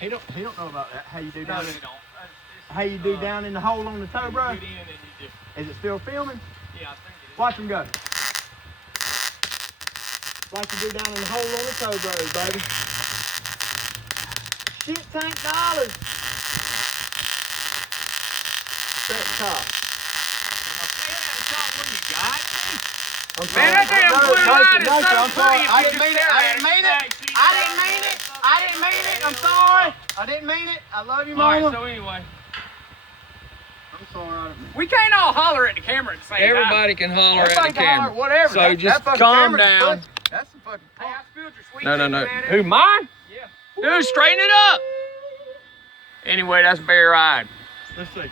He don't know about that. How you do down No, in, you don't. how you do down in the hole on the toe, bro? You get in and you just, Is it still filming? yeah, I think it is. Watch him go. Like you do down in the hole on the toe, bro, baby. Shit tank dollars. Straight top. I'm sorry. Man, that damn blue light is so I'm sorry. pretty. I didn't mean it. I didn't mean it. I didn't mean it. I'm sorry. I didn't mean it. I love you, Mama. Alright, so anyway. I'm sorry. We can't all holler at the camera at the same time. Everybody can holler at the Everybody can holler, camera. whatever. So just fucking calm camera's down. pussy. That's some fucking. Hey, I spilled your sweet No. tea, Who, mine? Yeah. Dude, straighten it up. Anyway, that's Bear Ride. Let's see.